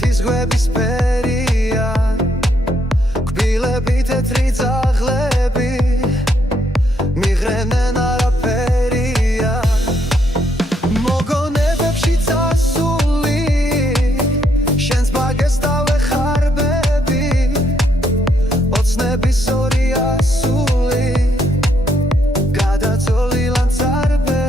სამხრეთის ზღვების ფერია კბილები თეთრი ძაღლები მიღრენენ არაფერია მოგონებებში წასული შენს ბაგეს დავეხარბები ოცნების ორი ასული გადაწოლი ლანცარბები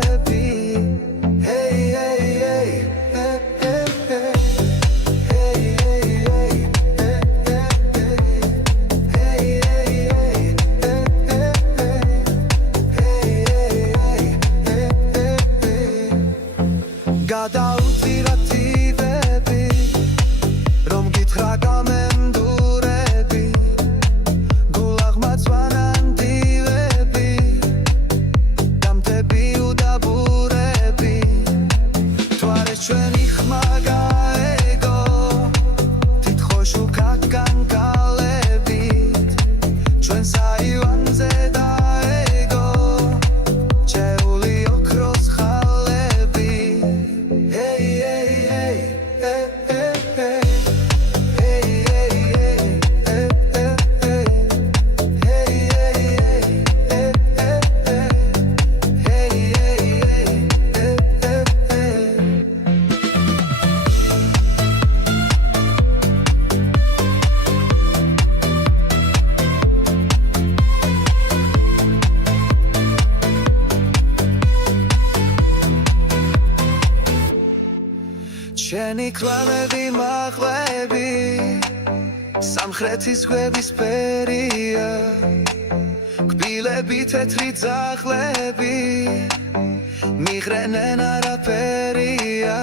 გადაუწირათივები რომ გითხრა გამენდურები გულაღმა წვანანდივები დამტები უდაბურები თვარეს ჩვენი ხმა გაეგო თითქოს უკაკან გალებით ჩვენ საივანზე დაეგო ჩეული ოქროს ხალები შენი კლამები მაღლები სამხრეთის ზღვების ფერია კბილები თეთრი ძაღლები მიღრენენ არაფერია